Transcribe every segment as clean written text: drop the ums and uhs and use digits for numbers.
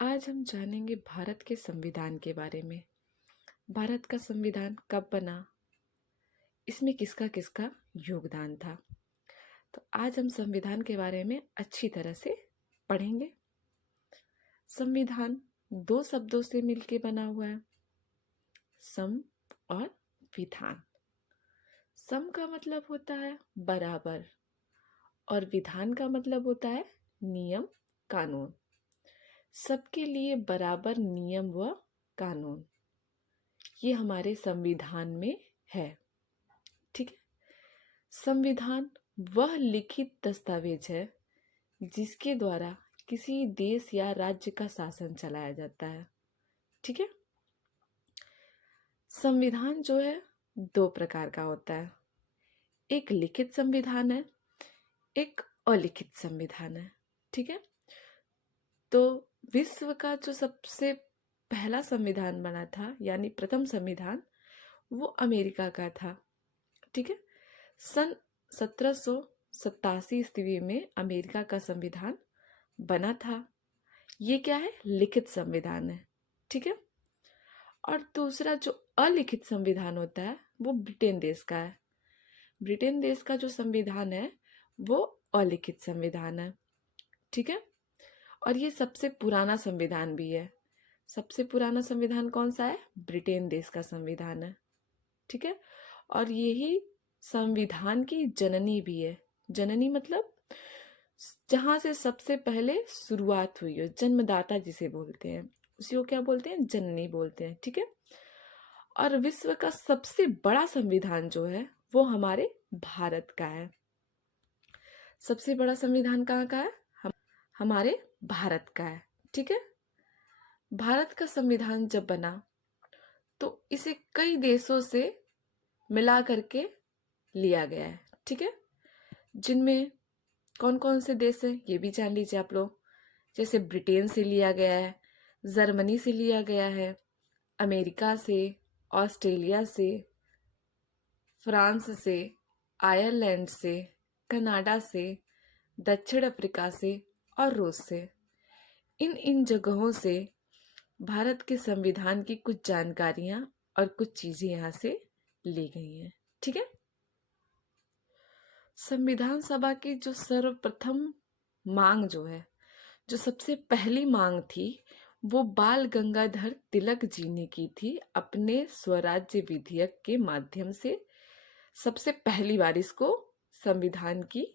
आज हम जानेंगे भारत के संविधान के बारे में। भारत का संविधान कब बना, इसमें किसका किसका योगदान था। तो आज हम संविधान के बारे में अच्छी तरह से पढ़ेंगे। संविधान दो शब्दों से मिलकर बना हुआ है, सम और विधान। सम का मतलब होता है बराबर और विधान का मतलब होता है नियम कानून। सबके लिए बराबर नियम व कानून, ये हमारे संविधान में है। ठीक है। संविधान वह लिखित दस्तावेज है जिसके द्वारा किसी देश या राज्य का शासन चलाया जाता है। ठीक है। संविधान जो है दो प्रकार का होता है, एक लिखित संविधान है, एक अलिखित संविधान है। ठीक है। तो विश्व का जो सबसे पहला संविधान बना था, यानी प्रथम संविधान, वो अमेरिका का था। ठीक है। सन 1787 ईस्वी में अमेरिका का संविधान बना था। ये क्या है? लिखित संविधान है। ठीक है। और दूसरा जो अलिखित संविधान होता है वो ब्रिटेन देश का है। ब्रिटेन देश का जो संविधान है वो अलिखित संविधान है। ठीक है। और ये सबसे पुराना संविधान भी है। सबसे पुराना संविधान कौन सा है? ब्रिटेन देश का संविधान है। ठीक है। और यही संविधान की जननी भी है। जननी मतलब जहां से सबसे पहले शुरुआत हुई हो, जन्मदाता जिसे बोलते हैं, उसी को क्या बोलते हैं? जननी बोलते हैं। ठीक है। और विश्व का सबसे बड़ा संविधान जो है वो हमारे भारत का है। सबसे बड़ा संविधान कहाँ का है? हमारे भारत का है। ठीक है। भारत का संविधान जब बना तो इसे कई देशों से मिला करके लिया गया है। ठीक है। जिनमें कौन कौन से देश हैं ये भी जान लीजिए आप लोग। जैसे ब्रिटेन से लिया गया है, जर्मनी से लिया गया है, अमेरिका से, ऑस्ट्रेलिया से, फ्रांस से, आयरलैंड से, कनाडा से, दक्षिण अफ्रीका से और रूस से। इन जगहों से भारत के संविधान की कुछ जानकारियां और कुछ चीजें यहाँ से ली गई हैं। ठीक है। संविधान सभा की जो सर्वप्रथम मांग जो है, जो सबसे पहली मांग थी, वो बाल गंगाधर तिलक जी ने की थी अपने स्वराज्य विधेयक के माध्यम से। सबसे पहली बार इसको संविधान की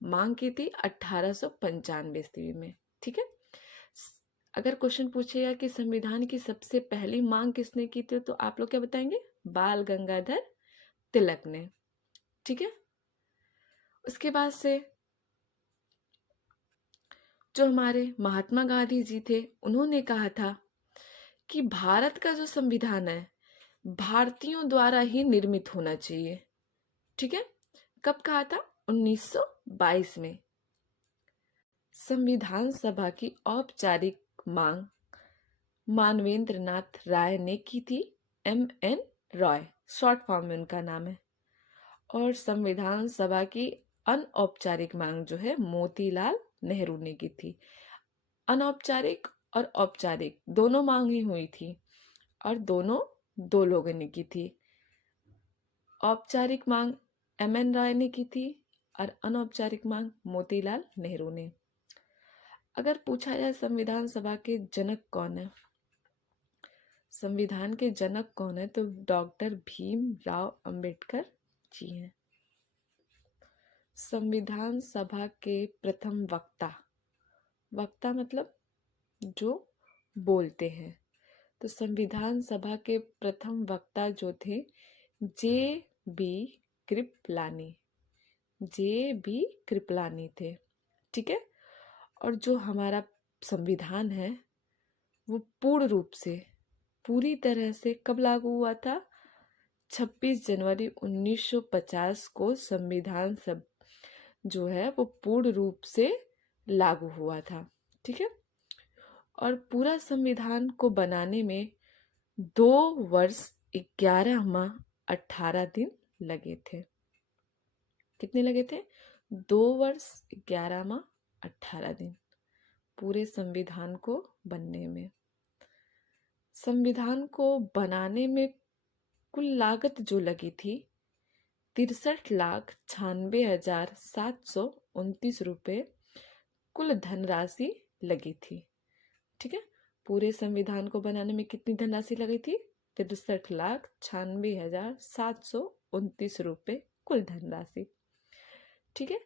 मांग की थी 1895 ईस्वी में। ठीक है। अगर क्वेश्चन पूछेगा कि संविधान की सबसे पहली मांग किसने की थी, तो आप लोग क्या बताएंगे? बाल गंगाधर तिलक ने। ठीक है। उसके बाद से जो हमारे महात्मा गांधी जी थे, उन्होंने कहा था कि भारत का जो संविधान है भारतीयों द्वारा ही निर्मित होना चाहिए। ठीक है। कब कहा था? 1922 में। संविधान सभा की औपचारिक मांग मानवेंद्र नाथ राय ने की थी। MN रॉय शॉर्ट फॉर्म में उनका नाम है। और संविधान सभा की अनौपचारिक मांग जो है मोतीलाल नेहरू ने की थी। अनौपचारिक और औपचारिक दोनों मांग ही हुई थी और दोनों दो लोगों ने की थी। औपचारिक मांग MN रॉय ने की थी और अनौपचारिक मांग मोतीलाल नेहरू ने। अगर पूछा जाए संविधान सभा के जनक कौन है, संविधान के जनक कौन है, तो डॉक्टर भीमराव अंबेडकर जी हैं। संविधान सभा के प्रथम वक्ता, वक्ता मतलब जो बोलते हैं, तो संविधान सभा के प्रथम वक्ता जो थे JB कृपलानी, JB कृपलानी थे। ठीक है। और जो हमारा संविधान है वो पूर्ण रूप से पूरी तरह से कब लागू हुआ था? 26 जनवरी 1950 को संविधान सब जो है वो पूर्ण रूप से लागू हुआ था। ठीक है। और पूरा संविधान को बनाने में 2 वर्ष 11 माह 18 दिन लगे थे। कितने लगे थे? 2 वर्ष 11 माह 18 दिन पूरे संविधान को बनने में। संविधान को बनाने में कुल लागत जो लगी थी 63,96,729 रुपये कुल धनराशि लगी थी। ठीक है, पूरे संविधान को बनाने में कितनी धनराशि लगी थी? 63,96,729 रुपये कुल धनराशि। ठीक है,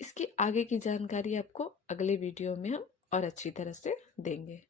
इसकी आगे की जानकारी आपको अगले वीडियो में हम और अच्छी तरह से देंगे।